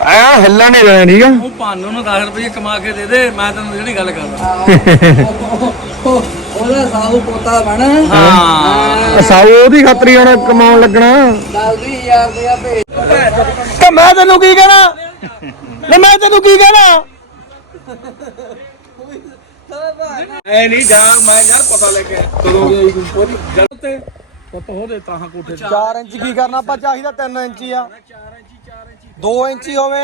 ਆ ਹਿੱਲਣ ਨਹੀਂ ਦੇਣਾ ਠੀਕ ਆ। ਉਹ ਭਾਨੂ ਨੂੰ 10 ਰੁਪਏ ਕਮਾ ਕੇ ਦੇ ਦੇ ਮੈਂ ਤੈਨੂੰ ਜਿਹੜੀ ਗੱਲ ਕਰਦਾ। ਉਹਦਾ ਸਾਹੂ ਪੋਤਾ ਬਣ। ਹਾਂ। ਸਾਊ ਉਹਦੀ ਖਾਤਰੀ ਹੁਣ ਕਮਾਉਣ ਲੱਗਣਾ। ਭੇਜ। ਤੇ ਮੈਂ ਤੈਨੂੰ ਕੀ ਕਹਿਣਾ? ਲੈ ਮੈਂ ਤੈਨੂੰ ਕੀ ਕਹਿਣਾ? ਐ ਨਹੀਂ ਜਾ ਮੈਂ ਯਾਰ ਪਤਾ ਲੈ ਕੇ ਕਰੋਗੇ ਉਹਦੀ ਜਲ ਤੇ ਪੁੱਤ ਹੋ ਦੇ ਤਾਂ ਕੋਠੇ 4 ਇੰਚ ਕੀ ਕਰਨਾ? ਆਪਾਂ ਚਾਹੀਦਾ 3 ਇੰਚੀ ਆ। 2 ਇੰਚੀ ਹੋਵੇ।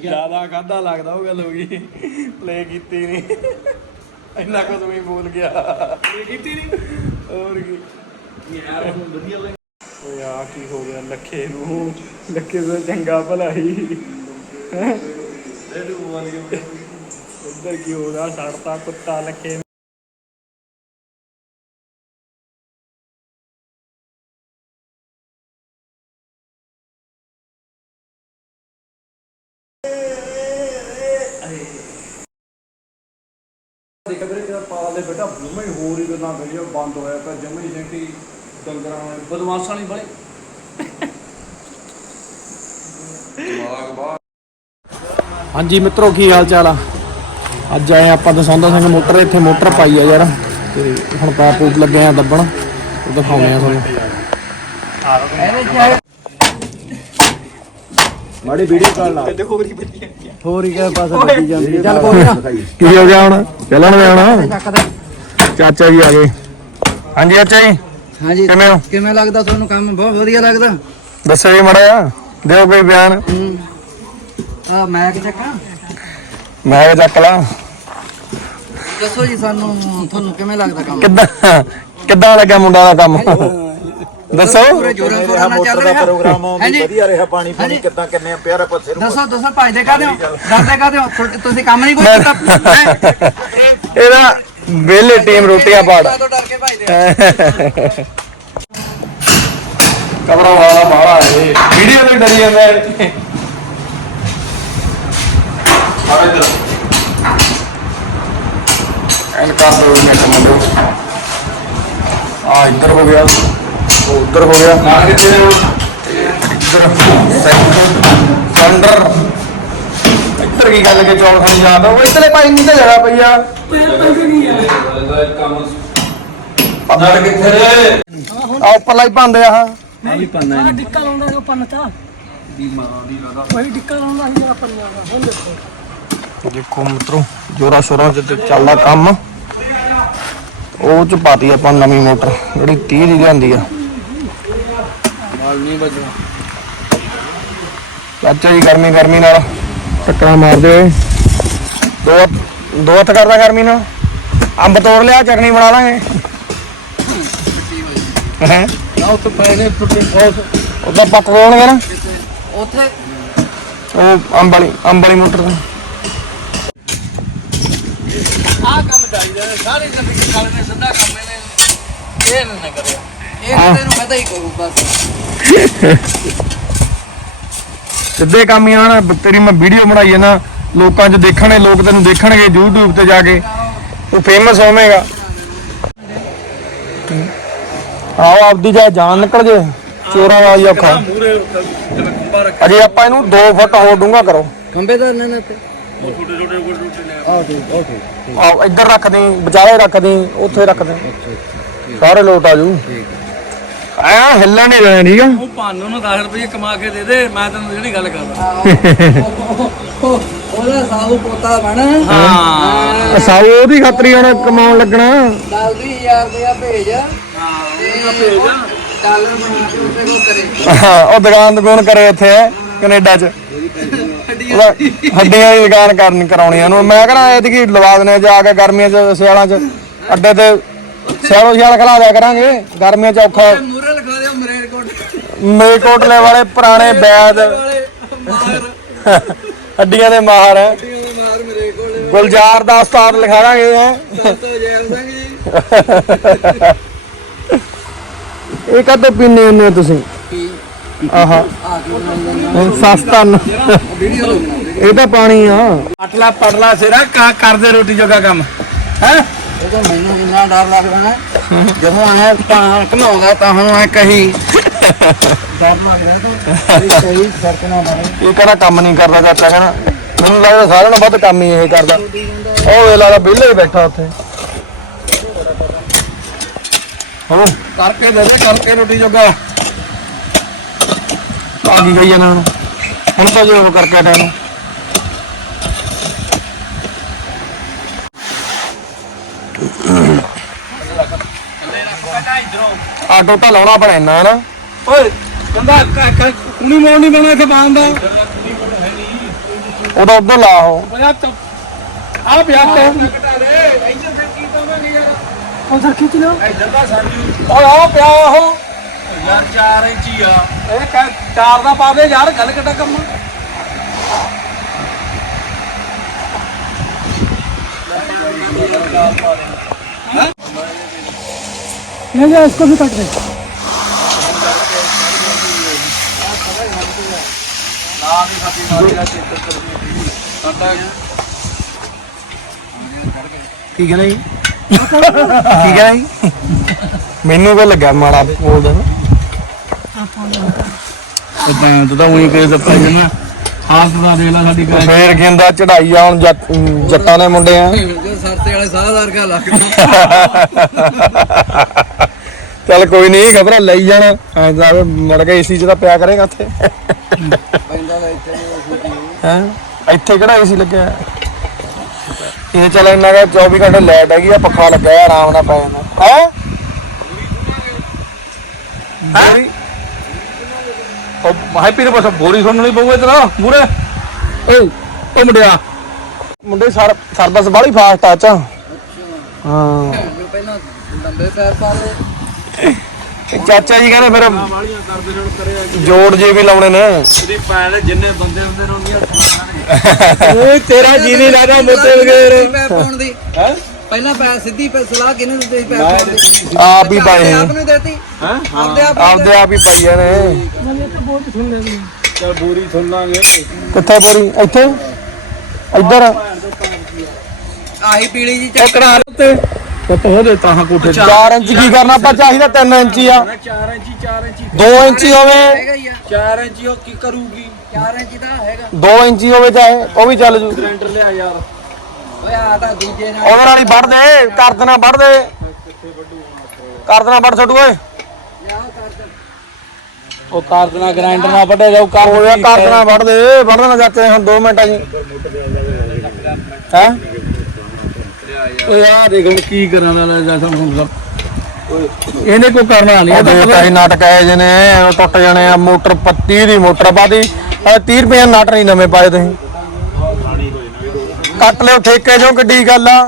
ਜ਼ਿਆਦਾ ਖਾਦਾ ਲੱਗਦਾ ਉਹ ਗੱਲ ਹੋ ਗਈ। ਪਲੇ ਕੀਤੀ ਨਹੀਂ ਇੰਨਾ ਕੁ ਹੀ ਬੋਲ ਗਿਆ। ਪਲੇ ਕੀਤੀ ਨਹੀਂ ਹੋਰ ਕੀ। ਯਾਰ ਹੁਣ ਵਧੀਆ ਲੱਗ ਓਏ ਆ ਕੀ ਹੋ ਗਿਆ ਲੱਖੇ ਨੂੰ। ਲੱਖੇ ਤੋਂ ਚੰਗਾ ਭਲਾ ਹੀ। ਉੱਧਰ ਕੀ ਹੋ ਗਿਆ? ਛੱਡਤਾ ਕੁੱਤਾ ਲੱਖੇ ਪਾਲ ਦੇ ਬੇਟਾ ਜਮੇ ਹੋਰ ਹੀ ਗੱਲਾਂ ਵੀਡੀਓ ਬੰਦ ਹੋਇਆ ਤਾਂ ਜਮੇ ਜੈਂਟੀ ਡੰਗਰਾਂ ਵਾਲੇ ਬਦਮਾਸ਼ਾਂ ਵਾਲੀ ਬੜੇ ਹਾਂਜੀ ਮਿੱਤਰੋ ਕੀ ਹਾਲ ਚਾਲ ਆ? ਅੱਜ ਆਏ ਆਪਾਂ ਦਸੌਂਦਾ ਸਿੰਘ ਮੋਟਰ ਇੱਥੇ ਮੋਟਰ ਪਾਈ ਆ ਯਾਰ ਤੇ ਹੁਣ ਪੈਪ ਪੂਪ ਲੱਗੇ ਆ ਦੱਬਣ ਉਹ ਦਿਖਾਉਣੇ ਆ ਤੁਹਾਨੂੰ ਮਾੜੀ ਵੀਡੀਓ ਕਾਲ ਲਾ। ਹੋਰ ਹੀ ਕਿਹ ਪਾਸੇ ਲੱਗੀ ਜਾਂਦੀ ਚੱਲ ਕੋਈ ਨਾ। ਕੀ ਹੋ ਗਿਆ ਹੁਣ? ਚੱਲਣ ਦੇ ਹੁਣ? ਚਾਚਾ ਜੀ ਆ ਗਏ। ਹਾਂਜੀ ਚਾਚਾ ਜੀ। ਹਾਂਜੀ। ਕਿਵੇਂ ਹੋ? ਕਿਵੇਂ ਲੱਗਦਾ ਤੁਹਾਨੂੰ ਕੰਮ? ਬਹੁਤ ਵਧੀਆ ਲੱਗਦਾ। ਦੱਸੋ ਜੀ ਮੜਾ ਦਿਓ ਕੋਈ ਬਿਆਨ। ਆ ਮੈਂ ਕਿ ਚੱਕਾਂ ਮੈਂ ਚੱਕ ਲਾ। ਦੱਸੋ ਜੀ ਸਾਨੂੰ ਤੁਹਾਨੂੰ ਕਿਵੇਂ ਲੱਗਦਾ ਕੰਮ? ਕਿੱਦਾਂ? ਕਿੱਦਾਂ ਲੱਗਾ ਮੁੰਡਾ ਦਾ ਕੰਮ? ਦੱਸੋ? ਪੂਰੇ ਜੋਰਾਂ ਸ਼ੋਰਾਂ ਨਾਲ ਚੱਲ ਰਿਹਾ। ਪ੍ਰੋਗਰਾਮ ਹਾਂਜੀ। ਵਧੀਆ ਰਿਹਾ ਪਾਣੀ ਹਾਂਜੀ। ਕਿੱਦਾਂ ਕਿੰਨੇ ਪਿਆਰੇ ਪਾਸੇ ਦੱਸੋ ਦੱਸੋ ਭਜਦੇ ਕਾਹਦੇ ਹੋ? ਡਰਦੇ ਕਾਹਦੇ ਹੋ? ਤੁਸੀਂ ਕੰਮ ਨਹੀਂ ਕੋਈ ਕੀਤਾ? ਇਹਦਾ ਵੇਲੇ ਟੀਮ ਰੋਟੀਆਂ ਪਾੜ। ਤੋਂ ਡਰ ਕੇ ਭਜਦੇ ਕਬਰਾਂ ਵਾਲਾ ਬਾਹਰ ਆਏ ਵੀਡੀਓ ਲਈ ਡਰੀ ਜਾਂਦਾ ਆਵੇ ਇਧਰ। ਐਨ ਕਰ ਦੋ ਮਿੰਟ ਮੰਡੋ ਆ ਇੱਧਰ ਹੋ ਗਿਆ। ਉਹ ਉੱਧਰ ਹੋ ਗਿਆ। ਇੱਧਰ। ਸੈਂਟਰ ਇੱਧਰ ਕੀ ਗੱਲ ਕੇ ਚੌਲ ਖਾਣ ਜਾਂਦਾ? ਉਹ ਇਧਰਲੇ ਭਾਈ ਨਹੀਂ ਤਾਂ ਜਗ੍ਹਾ ਪਈ ਆ। ਪਤਾ ਕਿੱਥੇ ਰੇ ਆ ਉੱਪਰਲਾ ਹੀ ਪਾਉਂਦੇ ਆ ਆਹ ਡਿੱਕਾ ਲਾਉਂਦਾ ਉਹ ਪੰਨ ਤਾਂ। ਦੀ ਮਾਂ ਦੀ ਲਗਾ ਕੋਈ ਡਿੱਕਾ ਲਾਉਂਦਾ ਸੀ ਮੇਰਾ ਪੰਨਿਆ ਦਾ ਹੁਣ ਦੇਖੋ। ਦੇਖੋ ਮਿੱਤਰੋ ਜੋਰਾ ਸ਼ੋਰਾਂ ਚ ਤੇ ਚੱਲਦਾ ਕੰਮ। ਉਹ ਚ ਪਾਤੀ ਆਪਾਂ ਨਵੀਂ ਮੋਟਰ ਜਿਹੜੀ 30 ਦੀ ਲਿਆਂਦੀ ਆ। ਨਾਲ ਨਹੀਂ ਵੱਜਣਾ। ਚਾਚਾ ਜੀ ਗਰਮੀ ਗਰਮੀ ਨਾਲ। ਟੱਕਰਾਂ ਮਾਰਦੇ ਹੋਏ। ਦੋ ਦੋ ਹੱਥ ਕਰਦਾ ਗਰਮੀ ਨਾਲ। ਅੰਬ ਤੋੜ ਲਿਆ ਚਟਨੀ ਬਣਾ ਲਾਂਗੇ। ਹੈ? ਨਾ ਉੱਥੇ ਪਏ ਨੇ ਟੁੱਟੇ ਬਹੁਤ। ਉਹਦਾ ਪੱਕ ਦੋਣਗੇ ਨਾ? ਉੱਥੇ? ਉਹ ਅੰਬ ਵਾਲੀ ਅੰਬ ਵਾਲੀ ਮੋਟਰ ਤੋਂ। ਆ ਕੰਮ ਚਾਹੀਦਾ ਸਾਰੇ ਜ਼ਿੰਦਗੀ ਸਾਲੇ ਨੇ ਸਿੱਧਾ ਕੰਮ ਇਹਨੇ ਇਹ ਨਾ ਕਰਿਆ। ਇਹ ਬੰਦੇ ਨੂੰ ਪਤਾ ਹੀ ਕਰੂ ਬਸ। ਸਿੱਧੇ ਕੰਮ ਹੀ ਆਣਾ ਤੇਰੀ ਮੈਂ ਵੀਡੀਓ ਬਣਾਈ ਨਾ ਲੋਕਾਂ 'ਚ ਦੇਖਣੇ ਲੋਕ ਤੈਨੂੰ ਦੇਖਣਗੇ YouTube ਤੇ ਜਾ ਕੇ। ਤੂੰ ਫੇਮਸ ਹੋਵੇਂਗਾ। ਆਓ ਆਪਦੀ ਜਾ ਜਾਨ ਨਿਕਲ ਜੇ। ਚੋਰਾਂ ਵਾਲੀ ਰੱਖ ਅਜੇ ਆਪਾਂ ਇਹਨੂੰ 2 ਫੁੱਟ ਹੋਰ ਡੂੰਘਾ ਕਰੋ। ਖੰਬੇ ਦਾ ਨਾ ਤੇ। ਉਹ ਛੋਟੇ ਛੋਟੇ ਗੋਲ ਟੁੱਟੇ ਨੇ ਆ ਇੱਧਰ ਰੱਖ ਦੇ ਵਿਚਾਲੇ ਰੱਖ ਦੇ ਉੱਥੇ ਰੱਖ ਦੇ ਸਾਰੇ ਲੋਟ ਆ ਜੂ। ਆ ਹਿੱਲਣ ਨਹੀਂ ਦੇਣਾ ਠੀਕ ਆ? ਉਹ ਭਾਨੂ ਨੂੰ 10 ਰੁਪਏ ਕਮਾ ਕੇ ਦੇ ਦੇ ਮੈਂ ਤੈਨੂੰ ਜਿਹੜੀ ਗੱਲ ਕਰਦਾ। ਉਹਦਾ ਸਾਹੂ ਪੋਤਾ ਬਣ। ਹਾਂ। ਸਾਊ ਉਹਦੀ ਖਾਤਰੀ ਹੁਣ ਕਮਾਉਣ ਲੱਗਣਾ। ਜਲਦੀ ਯਾਰ ਦੇ ਭੇਜ। ਹਾਂ ਉਹ ਭੇਜ। ਡਾਲਰ ਬਣਾ ਕੇ ਉੱਤੇ ਕੋ ਕਰੇ। ਹਾਂ, ਉਹ ਦੁਕਾਨ ਦੁਕਾਨ ਕਰੇ ਇੱਥੇ ਕੈਨੇਡਾ 'ਚ। ਉਹਦਾ ਹੱਡੀਆਂ ਦੀ ਦੁਕਾਨ ਕਰਨ ਕਰਾਉਣੀ ਆ ਉਹਨੂੰ। ਮੈਂ ਕਹਿੰਦਾ ਐਤਕੀ ਲਵਾ ਦਨੇ ਜਾ ਕੇ ਗਰਮੀਆਂ 'ਚ ਸਿਆਲਾਂ 'ਚ। ਅੱਡੇ ਤੇ ਸਿਆਲੋ ਸਿਆਲ ਖਲਾ ਦਿਆ ਕਰਾਂਗੇ। ਗਰਮੀਆਂ 'ਚ ਔਖਾ ਮੇਕੋਟਲੇ ਵਾਲੇ ਪੁਰਾਣੇ ਬੈਦ। ਹੱਡੀਆਂ ਦੇ ਮਾਹਰ ਹੈ ਗੁਲਜ਼ਾਰ ਦਾ ਉਸਤਾਦ ਲਿਖਾ ਦਾਂਗੇ ਹੈਂ। ਇਹ ਕਦੋਂ ਪੀਨੇ ਹੁੰਦੇ ਤੁਸੀਂ? ਆਹਾ। ਸਸਤਾ ਇਹ ਤਾਂ ਪਾਣੀ ਆ। ਪਟਲਾ ਪਟਲਾ ਸਿਰਾ ਕਾ ਕਰਦੇ ਰੋਟੀ ਜੋਗਾ ਕੰਮ। ਹੈ? ਉਹ ਤਾਂ ਮੈਨੂੰ ਇੰਨਾ ਡਰ ਲੱਗਦਾ ਨਾ ਜਦੋਂ ਆਇਆ ਤਾਂ ਘਮਾਉਂਦਾ ਤਾਂ ਹੁਣ ਐ ਕਹੀ ਡਰ ਲੱਗਦਾ ਤਾਂ ਇਹ ਕਹੀ ਸੜਕ ਨਾ ਮਾਰੇ ਇਹ ਕਿਹੜਾ ਕੰਮ ਨਹੀਂ ਕਰਦਾ ਚਾਚਾ ਕਹਿੰਦਾ? ਮੈਨੂੰ ਲੱਗਦਾ ਸਾਰਿਆਂ ਨਾਲੋਂ ਵੱਧ ਕੰਮ ਹੀ ਇਹ ਕਰਦਾ। ਉਹ ਲੱਗਦਾ ਵਿਹਲੇ ਹੀ ਬੈਠਾ ਉੱਥੇ। ਹੋ ਕਰਕੇ ਦੇ ਦੇ ਕਰਕੇ ਰੋਟੀ ਜੋਗਾ। ਆ ਗਈ ਗਈ ਇਹਨਾਂ ਨੂੰ ਹੁਣ ਤਾਂ ਜੋ ਕਰਕੇ ਟਾਈਮ ਆਟੋ ਤਾਂ ਲਾਉਣਾ ਪੈਣਾ ਇੰਨਾ ਨਾ? ਓਏ ਕਹਿੰਦਾ ਕੁਣੀ ਮੋੜ ਨਹੀਂ ਬਣਾ ਇੱਥੇ ਬਾਂਦਾ ਉਹਦਾ ਉਧਰ ਲਾ ਉਹ। ਓਏ ਆ ਪਿਆ ਤੇ। ਉਹ ਸਰ ਖਿੱਚ ਲਿਓ। ਓਏ ਆ ਪਿਆ ਉਹ। ਯਾਰ 4 ਇੰਚੀ ਆ। ਇਹ ਕਹਿ ਚਾਰ ਦਾ ਪਾ ਦੇ ਯਾਰ ਗੱਲ ਕਿੱਡਾ ਕੰਮ ले जा इसको भी कट दे ਕੀ ਕਹਿੰਦਾ ਜੀ ਕੀ ਕਹਿੰਦਾ ਜੀ ਮੈਨੂੰ ਕੋ ਲੱਗਾ ਮਾੜਾ ਬੋਲਦਾ ਨਾ ਉਦਾਂ ਤੂੰ ਤਾਂ ਉਹੀ ਕਹੇ ਦੱਪਾ ਜਨਾ ਹਾਲਤ ਦਾ ਦੇਖ ਲੈ ਸਾਡੀ ਫੇਰ ਕਹਿੰਦਾ ਚੜਾਈ ਆ ਹੁਣ ਜੱਟ- ਦੇ ਮੁੰਡੇ ਆ। ਸਰਤੇ ਵਾਲੇ ਸਾਹਦਾਰ ਕਾ ਲੱਗ ਚੱਲ ਕੋਈ ਨਹੀਂ ਖਬਰ ਲਈ ਜਾਣਾ। ਐਂ ਤਾਂ ਆਵੇ ਮੁੜ ਕੇ ਏਸੀ 'ਚ ਤਾਂ ਪਿਆ ਕਰੇਗਾ ਉੱਥੇ। ਪੈਂਦਾ ਲੈ ਇੱਥੇ ਹੈ। ਇੱਥੇ ਕਿਹੜਾ ਏਸੀ ਲੱਗਿਆ? ਇਹ ਚੱਲ ਇੰਨਾ ਕਿ 24 ਘੰਟੇ ਲਾਈਟ ਹੈਗੀ ਆ ਪੱਖਾ ਲੱਗਾ ਹੈ ਆਰਾਮ ਨਾਲ ਪੈ ਜਾਂਦਾ। ਹੈ? ਹੈ? ਹੈਪੀ ਨੇ ਬਸ ਬੋਰੀ ਸੁਣਨ ਪਊਗਾ ਤੇਰਾ ਮੂਰੇ ਓ ਓ ਮੁੰਡਿਆ। ਮੁੰਡੇ ਸਰ ਸਰਵਿਸ ਬਾਲੀ ਫਾਸਟ ਆ ਚਾ ਹਾਂ। ਪਹਿਲਾਂ ਲੰਬੇ ਪੈਰ ਪਾ ਲਏ ਚਾਚਾ ਜੀ ਕਹਿੰਦੇ ਫਿਰ ਜੋੜ ਜੇ ਵੀ ਲਾਉਣੇ ਨੇ। ਤੇਰੀ ਭੈਣ ਜਿੰਨੇ ਬੰਦੇ ਹੁੰਦੇ ਨੇ ਉਹਨੀਆਂ ਤੇਰਾ ਜੀ ਨਹੀਂ ਲੱਗਦਾ ਮੁੱਤੇ ਵਗੈਰੇ। ਪੈਰ ਪਾਉਣ ਦੀ। ਹੈ? ਪਹਿਲਾਂ ਪੈ ਸਿੱਧੀ ਪੈ ਸਲਾਹ ਕਿਹਨੂੰ ਦਿੱਤੀ ਪੈ ਆਪ ਹੀ ਪਾਏ ਆਪ ਨੂੰ ਦਿੱਤੀ? ਹਾਂ? ਆਪ ਆਪਦੇ ਆਪ ਹੀ ਪਾਈਆਂ ਨੇ ਮੈਨੂੰ ਤਾਂ ਬਹੁਤ ਸੁਣ ਲੈਂਦੇ ਚਲ ਬੋਰੀ ਸੁਣ ਕਿੱਥੇ ਬੋਰੀ? ਇੱਥੇ? ਇੱਧਰ। ਆਹੀ ਪੀਲੀ ਜੀ ਚੱਕੜਾ ਉੱਤੇ। ਪੁੱਤ ਹੋ ਦੇ ਤਾਂ ਕੋਠੇ 4 ਇੰਚ ਕੀ ਕਰਨਾ? ਆਪਾਂ ਚਾਹੀਦਾ ਤਿੰਨ ਇੰਚ ਆ। ਚਾਰ ਇੰਚ 4 ਇੰਚ 2 ਇੰਚ ਹੋਵੇ। 4 ਇੰਚ ਉਹ ਕੀ ਕਰੂਗੀ? 4 ਇੰਚ ਦਾ ਹੈਗਾ। 2 ਇੰਚ ਹੋਵੇ ਚਾਹੇ ਉਹ ਵੀ ਚੱਲ ਜੂ। ਸਿਲੰਡਰ ਲਿਆ ਯਾਰ। ਓਏ ਆ ਤਾਂ ਦੂਜੇ ਨਾਲ ਉਹਦੇ ਨਾਲ ਹੀ ਵੱਢ ਦੇ ਕਰ ਦੇਣਾ ਵੱਢ ਦੇ। ਕਰ ਦੇਣਾ ਵੱਢ ਛੱਡੂ ਓਏ। ਉਹ ਕਾਰ ਦੇਣਾ ਗ੍ਰਾਈਂਡਰ ਨਾਲ ਵੱਢਿਆ ਜਾਊ ਕਾਰ ਉਹ ਯਾਰ ਕਰ ਦੇਣਾ ਵੱਢ ਦੇ ਵੱਢ ਦੇਣਾ ਚਾਚੇ ਹੁਣ 2 ਮਿੰਟਾਂ ਜੀ। ਹੈ? ਓ ਯਾਰ ਦੇਖ ਹੁਣ ਕੀ ਕਰਾਂ ਦਾ ਲੈ ਹੁਣ ਸਭ ਇਹਨੇ ਕੋ ਕਰਨਾ ਨਹੀਂ ਉਹ ਦੇ ਪੈਸੇ ਨਾਟਕ ਆਏ ਜੇ ਨੇ ਉਹ ਟੁੱਟ ਜਾਣੇ ਆ ਮੋਟਰ 30 ਦੀ ਮੋਟਰ ਪਾਦੀ 30 ਰੁਪਏ ਨਾਟ ਨਹੀਂ ਨਵੇਂ ਪਾਏ ਤੁਸੀਂ। ਕੱਟ ਲਿਓ ਠੇਕੇ ਚੋਂ ਕਿੱਡੀ ਗੱਲ ਆ।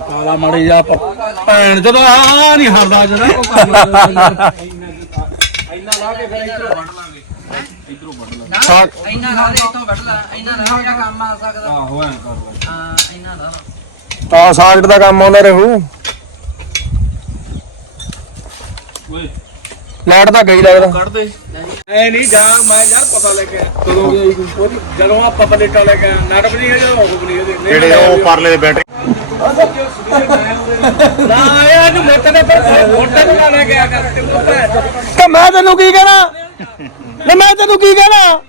ਪਾਲਾ ਮੜੇ ਜਾ ਭੈਣ ਜਦੋਂ ਆ ਨਹੀਂ ਹਰਦਾ ਜਦਾ ਇੰਨਾ ਲਾ ਕੇ ਫਿਰ ਇੱਧਰੋਂ ਵੱਢ ਲਾਂਗੇ। ਇੱਧਰੋਂ ਵੱਢ ਲਾਂਗੇ। ਹਾਂ। ਇੰਨਾ ਲਾ ਦੇ ਇੱਥੋਂ ਵੱਢ ਲੈ। ਇੰਨਾ ਲਾ ਜਿਹੜਾ ਕੰਮ ਆ ਸਕਦਾ। ਆਹੋ ਐਂ ਕਰ ਲੈ। ਹਾਂ ਇੰਨਾ ਲਾ। ਤਾਂ ਸਾਗਟ ਦਾ ਕੰਮ ਆਉਂਦਾ ਰਹੂ। ਓਏ ਲਾਈਟ ਤਾਂ ਗਈ ਲੱਗਦਾ। ਕੱਢ ਦੇ ਐ ਨਹੀਂ ਜਾ ਮੈਂ ਯਾਰ ਪਤਾ ਲੈ ਕੇ ਆਇਆ। ਕਦੋਂ ਗਿਆ ਜਦੋਂ ਆਪਾਂ ਪਲੇਟਾਂ ਲੈ ਕੇ ਆਏ, ਨਾਟਕ ਨਹੀਂ ਹੈਗਾ ਉਹ ਨਹੀਂ ਇਹਦੇ ਜਿਹੜੇ ਉਹ ਪਰਲੇ ਦੇ ਬੈਟਰੀ। ਨਾ ਆਇਆ ਨੂੰ ਮੋਟੇ ਦੇ ਪਰ ਮੋਟੇ ਨੂੰ ਨਾ ਲੈ ਕੇ ਤੇ ਮੋਟਾ ਤੇ ਮੈਂ ਤੈਨੂੰ ਕੀ ਕਹਿਣਾ? ਲੈ ਮੈਂ ਤੈਨੂੰ ਕੀ ਕਹਿਣਾ?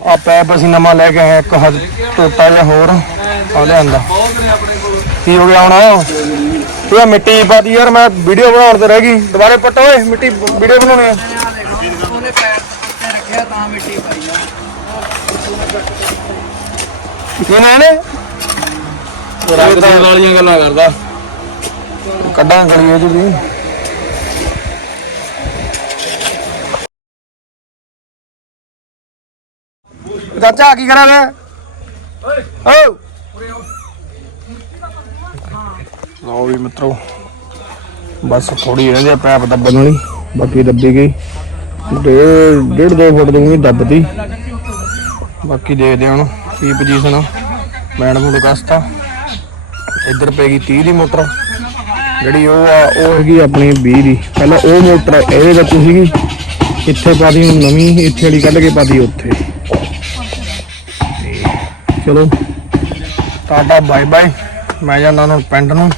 ਆ ਪੈਪ ਅਸੀਂ ਨਵਾਂ ਲੈ ਕੇ ਆਏ ਇੱਕ ਹੱਦ ਟੋਟਾ ਜਿਹਾ ਹੋਰ ਆ ਲਿਆਂਦਾ। ਕੀ ਹੋ ਗਿਆ ਹੁਣ? ਇਹ ਮਿੱਟੀ ਪਾਦੀ ਯਾਰ ਮੈਂ ਵੀਡੀਓ ਬਣਾਉਣ ਤੇ ਰਹਿ ਗਈ। ਦੁਬਾਰੇ ਪੱਟ ਓਏ ਮਿੱਟੀ ਵੀਡੀਓ ਬਣਾਉਣੀ ਆ। ਉਹਨੇ ਪੈਰ ਉੱਤੇ ਰੱਖਿਆ ਤਾਂ ਮਿੱਟੀ ਪਾਈ ਆ ਕੀ ਨਾ ਇਹਨੇ? ਰੰਗ ਦੇ ਵਾਲੀਆਂ ਗੱਲਾਂ ਕਰਦਾ। ਕੱਢਾਂ ਗਲੀਏ ਚ ਚਾਚਾ, ਕੀ ਕਰਾਂ ਮੈਂ? ਓ। ਲਓ ਵੀ ਮਿੱਤਰੋ, ਬਸ ਥੋੜੀ ਰਹਿ ਗਿਆ ਪੈਪ ਦੱਬਣ ਵਾਲੀ, ਬਾਕੀ ਦੱਬੀ ਗਈ। ਡੇਢ ਡੇਢ ਦੋ ਫੁੱਟ ਦੂੰਗੀ ਦੱਬਦੀ ਬਾਕੀ ਦੇਖਦੇ ਹਾਂ ਹੁਣ ਕੀ ਪੋਜੀਸ਼ਨ ਆ। ਮੈਡਮ ਨੂੰ ਕਸਤਾ ਇੱਧਰ ਪੈ ਗਈ 30 ਦੀ ਮੋਟਰ। ਜਿਹੜੀ ਉਹ ਆ, ਉਹ ਹੈਗੀ ਆਪਣੀ 20 ਦੀ। ਪਹਿਲਾਂ ਉਹ ਮੋਟਰ ਇਹਦੇ ਵਿੱਚ ਸੀਗੀ। ਇੱਥੇ ਪਾਦੀ ਹੁਣ ਨਵੀਂ, ਇੱਥੇ ਵਾਲੀ ਕੱਢ ਕੇ ਪਾਦੀ ਉੱਥੇ। ਚਲੋ। Tata bye bye. ਮੈਂ ਜਾਂਦਾ ਹੁਣ ਪਿੰਡ ਨੂੰ।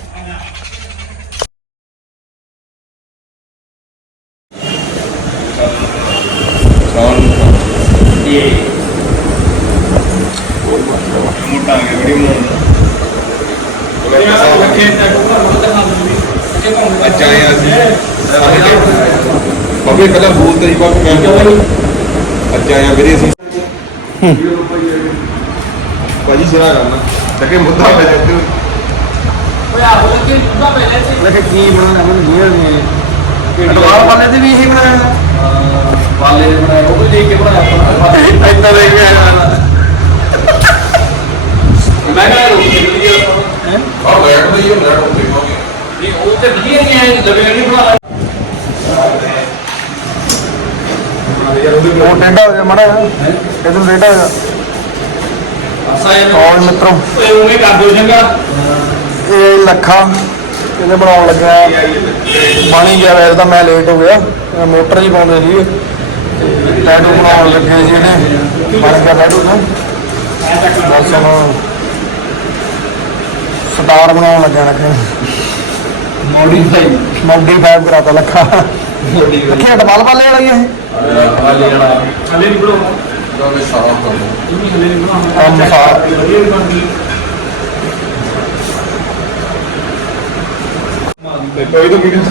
ਆਏ ਹਾਂ ਅਸੀਂ ਪਹਿਲਾਂ ਬੋਲਦੇ ਸੀ ਬਾਬੇ ਮੈਂ ਕਿਹਾ ਅੱਜ ਹਾਂ ਵੀਰੇ ਅਸੀਂ ਭਾਜੀ ਸਿਰਾ ਕਰਨਾ। ਤੱਕੇ ਮੁੱਦਾ ਪੈ ਜਾਂਦੇ ਮੈਂ ਕਿਹਾ ਕੀ ਬਣਾਉਣਾ ਹੁਣ ਜੀਰ ਨੇ। ਅਡਵਾਲ ਵਾਲੇ ਦੇ ਵੀ ਇਹੀ ਬਣਾਇਆ ਵਾਲੇ ਬਣਾਏ ਉਹ ਵੀ ਦੇਖ ਕੇ ਬਣਾਇਆ ਇੱਦਾਂ ਦੇ ਗਿਆ ਮੈਂ ਕਿਹਾ ਰੋਟੀ ਵਧੀਆ ਆਹ ਲੈਟ ਨਹੀਂ ਉਹ ਲੈਟ ਉੱਤੇ ਪਾਉਂਗੇ ਨਹੀਂ ਉਹ ਤੇ ਨਹੀਂ ਆਏ ਲਵੇ ਨਹੀਂ ਬਣਾ ਉਹ ਟੇਡਾ ਹੋ ਜਾ ਮੜਾ ਇਹਨੂੰ ਟੇਡਾ ਹੋ ਜਾ ਅਸਾ ਇਹ ਮਿੱਤਰੋ? ਉਹ ਕਰ ਦਿਓ ਚੰਗਾ। ਇਹ ਲੱਖਾ ਇਹਦੇ ਬਣਾਉਣ ਲੱਗਿਆ। ਬਾਣੀ ਗਿਆ ਵੈਸੇ ਤਾਂ ਮੈਂ ਲੇਟ ਹੋ ਗਿਆ। ਮੋਟਰ ਜੀ ਪਾਉਂਦੇ ਸੀ। ਟੈਟੂ ਬਣਾਉਣ ਲੱਗੇ ਸੀ ਇਹਨੇ। ਬਣ ਗਿਆ ਟੈਟੂ ਤੋਂ। ਬਸ ਹੁਣ ਸਟਾਰ ਬਣਾਉਣ ਲੱਗਿਆ ਨਾ। ਕਿ ਮੋਡੀਫਾਈ ਮੋਡੀਫਾਈ ਕਰਾਤਾ ਲੱਖਾ। ਮੋਡੀਫਾਈ ਲੱਖੇ ਡਬਲ ਵਾਲੇ ਵਾਲੀ ਇਹ। ਹਲੇ ਨਹੀਂ ਬਣਾਉਣਾ ਸਾਰਾ ਕੋਈ ਤਾਂ ਵੀਡੀਓ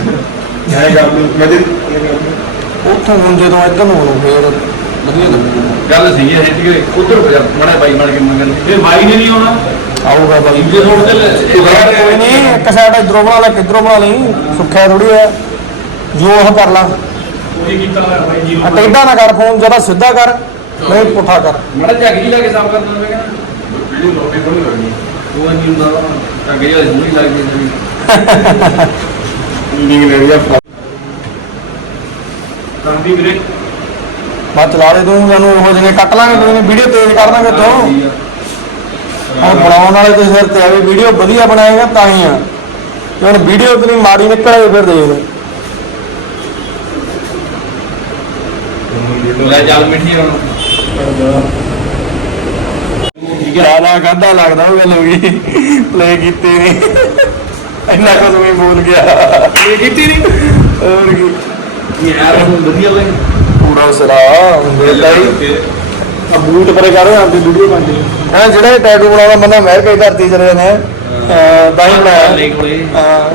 ਮੈਂ ਮੈਂ ਜੇ ਉੱਥੋਂ ਮੁੰਡੇ ਤੋਂ ਇੱਧਰ ਨੂੰ ਹੋ ਫੇਰ ਵਧੀਆ ਲੱਗੂਗਾ। ਗੱਲ ਸਹੀ ਹੈ ਹੱਟ ਕੇ ਉਧਰ ਹੋ ਜਾ ਮੜਾ ਬਾਈ ਬਣ ਕੇ ਮੰਗਣ। ਇਹ ਬਾਈ ਨੇ ਨਹੀਂ ਆਉਣਾ। ਆਊਗਾ ਬਾਈ। ਜੇ ਰੋਡ ਤੇ ਲੈ- ਕੋਈ ਨਹੀਂ ਇੱਕ ਸਾਈਡ ਇਧਰੋਂ ਬਣਾ ਲੈ ਕਿਧਰੋਂ ਬਣਾ ਲਈ। ਸੁੱਖਿਆ ਥੋੜੀ ਹੈ ਜੋ ਉਹ ਕਰ ਲਾ। ਕੋਈ ਕੀਤਾ ਹੋਇਆ ਬਾਈ ਜੀ। ਆ ਟੇਢਾ ਨਾ ਕਰ ਫੋਨ ਜਰਾ ਸਿੱਧਾ ਕਰ। ਨਹੀਂ ਪੁੱਠਾ ਕਰ। ਮੜਾ ਜੀ ਲਾ ਕੇ ਸਾਫ਼ ਕਰ ਦਿੰਦਾ ਮੈਂ ਕਹਿੰਦਾ ਵੀਡੀਓ ਲੋਕੇ ਥੋੜੀ ਕਰਨੀ ਉਹ ਨਹੀਂ ਹੁੰਦਾ ਜੀ ਵਾਲੀ ਮੂਹੀ ਲੱਗ ਗਈ ਮੀਟਿੰਗ ਲੈ ਲਿਆ ਕਰਦੀ ਵੀਰੇ। ਮੈਂ ਚਲਾ ਦੇ ਦੂੰ ਜਾਨੂੰ ਉਹ ਜਿਹਨੇ ਕੱਟ ਲਾਂਗੇ ਤੁਸੀਂ ਵੀਡੀਓ ਤੇਜ਼ ਕਰ ਦਾਂਗੇ ਤੋਂ। ਹੁਣ ਬਣਾਉਣ ਵਾਲੇ ਤੇ ਸਿਰ ਤੇ ਆ ਵੀ ਵੀਡੀਓ ਵਧੀਆ ਬਣਾਏਗਾ ਤਾਂ ਹੀ ਆ। ਜੇ ਹੁਣ ਵੀਡੀਓ ਤੇਰੀ ਮਾੜੀ ਨਿਕਲੇ ਫਿਰ ਦੇਖ ਲੈ। ਚੱਲ ਮਿੱਠੀ ਹੁਣ। ਜ਼ਿਆਦਾ ਗਾਦਾ ਲੱਗਦਾ ਉਹ ਗੱਲ ਹੋ ਗਈ ਪਲੇ ਕੀਤੀ ਨਹੀਂ ਇੰਨਾ ਕੁ ਤੂੰ ਹੀ ਬੋਲ ਗਿਆ। ਪਲੇ ਕੀਤੀ ਨਹੀਂ ਹੋਰ ਕੀ। ਯਾਰ ਹੁਣ ਵਧੀਆ ਲੱਗ ਪੂਰਾ ਸਿਰਾ ਦੇਤਾ ਹੀ ਆ ਬੂਟ ਪਰੇ ਕਰ ਆਪਦੀ ਵੀਡੀਓ ਬਣਦੀ ਹਾਂ ਜਿਹੜਾ ਇਹ ਟੈਟੂ ਬਣਾਉਂਦਾ ਬੰਦਾ ਅਮਰੀਕਾ ਦੀ ਧਰਤੀ ਚਲੇ ਜਾਂਦੇ ਆ। ਤਾਂ ਹੀ ਬਣਾਇਆ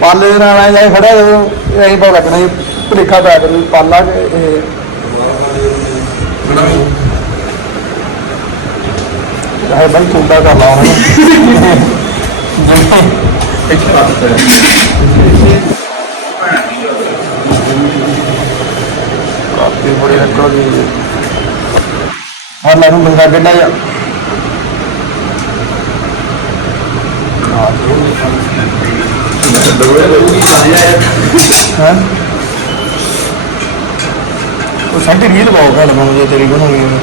ਪਾਲੇ ਦੇ ਨਾਲ ਜਾਈ ਖੜਿਆ ਜਦੋਂ ਐਂ ਪਾ ਲੱਗਣਾ ਭੁਲੇਖਾ ਪੈ ਕਰੂ ਪਾਲਾ ਕਿ ਇਹ ਹੈ ਬਈ ਕੁੰਡਾ ਕਰ ਲਾ ਹੁਣ ਇੱਥੇ ਰੱਖ ਤਾ ਕਾਪੀ ਬੜੀ ਨਿਕਲ ਗਈ ਹਾਂ ਮੈਨੂੰ ਬੰਦਾ ਗੱਡਾ ਜਾ ਹਾਂ? ਉਹ ਸਾਡੇ ਰੀਲ ਬਹੁਤ ਘੱਟ ਬਣੂ ਤੇਰੀ ਬਣਾਉਣੀ ਹੈ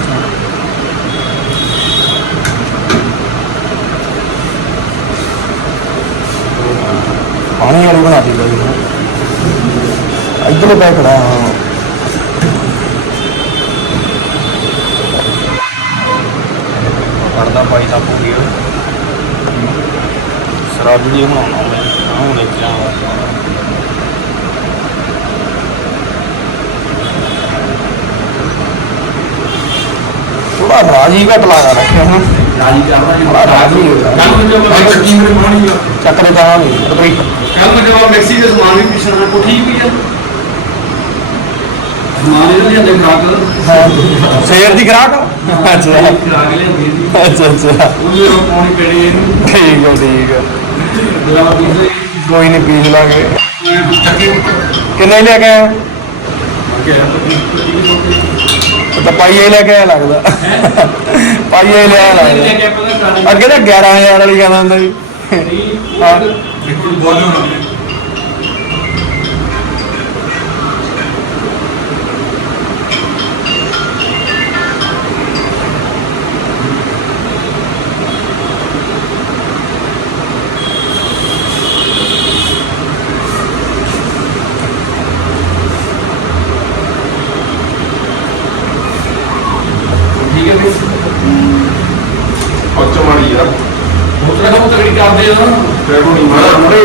ਪਾਣੀ ਵਾਲੀ ਬਣਾ ਦਿੱਤੀ ਬਈ ਇੱਧਰਲੇ ਪੈ ਖੜਾ ਹਾਂ ਪੜਦਾ ਪਾਈ ਤਾਂ ਪੂਰੀ ਸ਼ਰਾਬ ਵੀਡੀਓ ਬਣਾਉਣਾ ਮੈਂ। ਆਉਂ ਲੈ ਕੇ ਆਵਾਂ ਥੋੜਾ ਰਾਜ ਹੀ ਘਟ ਲਾਇਆ ਰੱਖਿਆ ਹਾਂ ਰਾਜੀ ਕਰਨਾ ਜੀ ਥੋੜਾ ਰਾਜ ਹੀ ਹੋਇਆ ਕੱਲ ਨੂੰ ਜਦੋਂ ਮੈਂ ਤਾਂ ਕੀਮਤ ਪਾਉਣੀ ਆ। ਚੱਕਰੇ ਤਾਂ ਨਹੀਂ ਕੱਲ ਨੂੰ ਜਦੋਂ ਮੈਕਸੀ ਦੇ ਸਮਾਨ ਵੀ ਪਿਛਣਾ ਕੋ ਠੀਕ ਵੀ ਆ? ਸਮਾਨ ਇਹਨਾਂ ਦੇ ਖਰਾਕ ਸ਼ੇਰ ਦੀ ਖਰਾਕ ਅੱਛਾ। ਖਰਾਕ ਲਿਆਂਦੀ ਸੀ। ਅੱਛਾ ਉਹ ਪਾਉਣੀ ਪੈਣੀ ਇਹਨੂੰ। ਠੀਕ ਹੈ ਠੀਕ ਹੈ ਜਿਹੜਾ ਪੀਸੇ ਕੋਈ ਨਹੀਂ ਪੀਸ ਲਾਂਗੇ ਕਿੰਨੇ ਲੈ ਕੇ ਆਇਆ? ਤਾਂ ਪਾਈਏ ਲੈ ਕੇ ਆਇਆ ਲੱਗਦਾ। ਪਾਈਏ ਲੈ ਆਇਆ ਲੱਗਦਾ ਅੱਗੇ ਤਾਂ 11000 ਵਾਲੀ ਕਹਿੰਦਾ ਹੁੰਦਾ ਸੀ। ਹਾਂ। ਬਿਲਕੁਲ ਬੋਲਿਓ ਨਾ ਬਹੁਤ ਤਗੜੀ ਕਰਦੇ ਆ? ਨਾ ਮੜੇ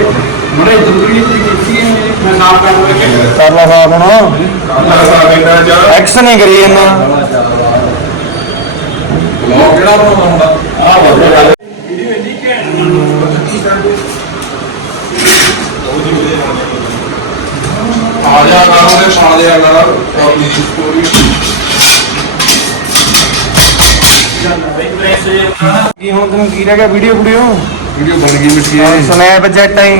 ਮੜੇ ਜ਼ਰੂਰੀ ਕੀਤੀ ਹੈ ਮੈਂ ਨਾਮ ਕਰ ਰਿਹਾ ਕਰ ਲਾ ਸਾਫ਼ ਹੁਣ। ਅੱਲਾ ਸਾਹਿਬ ਇਹਨਾਂ ਚ। ਐਕਸ਼ਨ ਹੀ ਕਰੀ ਇਹਨਾਂ। ਬਲੌਗ ਕਿਹੜਾ ਬਣਾਉਂਦਾ ਆਹ ਵਧੀਆ ਆ ਜਾ ਕਰ ਉਹਦੇ ਪਾ ਦਿਆ ਕਰ ਔਰ ਦੀ ਸਟੋਰੀ ਕੀ ਹੁਣ ਤੈਨੂੰ ਕੀ ਰਹਿ ਗਿਆ? ਵੀਡੀਓ ਵੀਡੀਓ ਵੀਡੀਓ ਬਣ ਗਈ ਮਿੱਠੀ ਸਨੈਪ ਜੈਟ ਆਈ।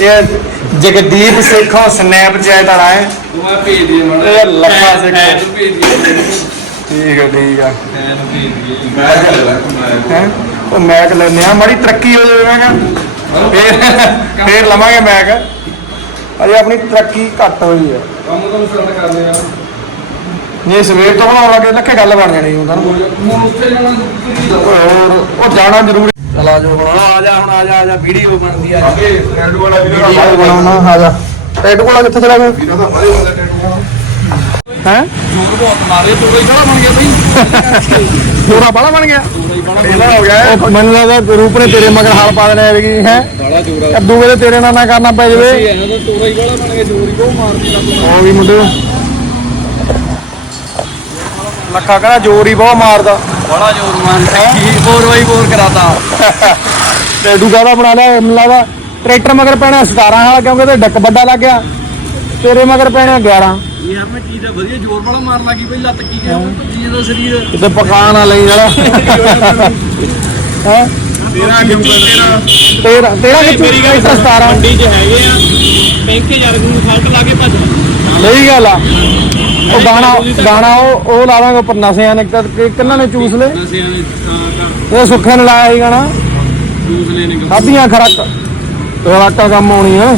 ਇਹ ਜਗਦੀਪ ਸੇਖੋਂ ਸਨੈਪ ਜੈਟ ਵਾਲਾ ਹੈ। ਤੂੰ ਆ ਭੇਜ ਦੇ ਮੜਾ। ਇਹ ਲੱਖਾਂ ਸਿੱਖ। ਤੂੰ ਭੇਜ ਦੇ। ਠੀਕ ਹੈ ਠੀਕ ਆ। ਮੈਂ ਲੈ ਉਹ ਮੈਚ ਲੈਨੇ ਮਾੜੀ ਤਰੱਕੀ ਹੋ ਜਾਵੇਗਾ ਫੇਰ ਫੇਰ ਲਵਾਂਗੇ ਮੈਚ ਅਜੇ ਆਪਣੀ ਤਰੱਕੀ ਘੱਟ ਹੋਈ ਹੈ। ਕੰਮ ਕਰ ਲਿਆ। ਜੇ ਸਵੇਰ ਤੋਂ ਬਣਾਉਣ ਲੱਗੇ ਲੱਖੇ ਗੱਲ ਬਣ ਜਾਣੀ ਹੁੰਦਾ ਨਾ ਹੁਣ ਉੱਥੇ ਜਾਣਾ ਕਿੱਥੇ ਜਾਣਾ ਹੋਰ ਉਹ ਜਾਣਾ ਜ਼ਰੂਰੀ। ਚਲਾ ਜੋ ਹੁਣ ਆ ਜਾ ਹੁਣ ਆ ਜਾ ਆ ਜਾ ਵੀਡੀਓ ਬਣਦੀ ਆ। ਅੱਗੇ ਟੈਟੂ ਵਾਲਾ ਵੀਡੀਓ ਬਣਾਉਣਾ ਆ ਜਾ। ਟੈਟੂ ਕੋਲਾ ਕਿੱਥੇ ਚਲਾ ਗਿਆ? ਵੀਡੀਓ ਤਾਂ ਬੜੇ ਵਾਲਾ ਟੈਟੂ ਹੈ? ਜੋਰ ਬਹੁਤ ਮਾਰੇ ਤੂੰ ਬਈ ਬਣ ਗਿਆ ਬਈ। ਪੂਰਾ ਬਾਲਾ ਬਣ ਗਿਆ। ਇਹਦਾ ਹੋ ਗਿਆ। ਉਹ ਮੈਨੂੰ ਲੱਗਦਾ ਰੂਪ ਨੇ ਤੇਰੇ ਮਗਰ ਹਾਲ ਪਾ ਦੇਣਾ ਹੈ? ਹੈ ਕੱਦੂ ਵੇਲੇ ਤੇਰੇ ਨਾਲ ਨਾ ਕਰਨਾ ਪੈ ਜਾਵੇ। ਤੋਰਾ ਹੀ ਬੜਾ ਬਣ ਗਿਆ ਜੋਰ ਹੀ ਬਹੁਤ ਮਾਰਦੀ ਲੱਗ ਉਹ ਵੀ ਮੁੰਡੇ। ਲੱਖਾ ਕਹਿੰਦਾ ਜ਼ੋਰ ਹੀ ਬਹੁਤ ਮਾਰਦਾ। ਬੜਾ ਜੋਰ ਮਾਰਦਾ। ਕੀ ਬੋਰ ਵਾਈ ਬੋਰ ਕਰਾਤਾ। ਟੈਟੂ ਕਾਹਦਾ ਬਣਾ ਲਿਆ ਮੈਨੂੰ ਲੱਗਦਾ ਟਰੈਕਟਰ ਮਗਰ ਪੈਣਾ 17 ਵਾਲਾ ਕਿਉਂਕਿ ਤੇ ਡੱਕ ਵੱਡਾ ਲੱਗ ਗਿਆ। ਤੇਰੇ ਮਗਰ ਪੈਣਾ 11 ਯਾਰ ਮੈਂ ਚੀਜ਼ ਦਾ ਵਧੀਆ ਜੋਰ ਬੜਾ ਮਾਰਨ ਲੱਗੀ ਬਈ ਲੱਤ ਕੀ ਗਿਆ ਭੱਜੀ ਦਾ ਸਰੀਰ। ਕਿਤੇ ਪਕਾਨ ਆ ਲਈ ਵਾਲਾ ਹੈ? ਤੇਰਾ ਕਿਉਂ ਤੇਰਾ। ਤੇਰਾ ਤੇਰਾ ਕਿੱਥੇ 17 ਮੰਡੀ 'ਚ ਹੈਗੇ ਆ। ਬੈਂਕੇ ਯਾਰ ਨੂੰ ਫਲਟ ਲਾ ਕੇ ਭੱਜ। ਸਹੀ ਗੱਲ ਆ। ਉਹ ਗਾਣਾ ਗਾਣਾ ਉਹ ਉਹ ਲਾ ਦਾਂਗੇ ਉੱਪਰ ਨਸਿਆਂ ਨੇ ਕਿ- ਕਿੰਨਾਂ ਨੇ ਚੂਸ ਲਏ? ਨਸਿਆਂ ਨੇ ਇਹ ਸੁੱਖੇ ਨੇ ਲਾਇਆ ਸੀ ਗਾਣਾ। ਕਰ ਦੂਸਰੇ ਨੇ ਖਾਧੀਆਂ ਖਰਾਕ ਖਰਾਕਾਂ ਕੰਮ ਆਉਣੀ ਆ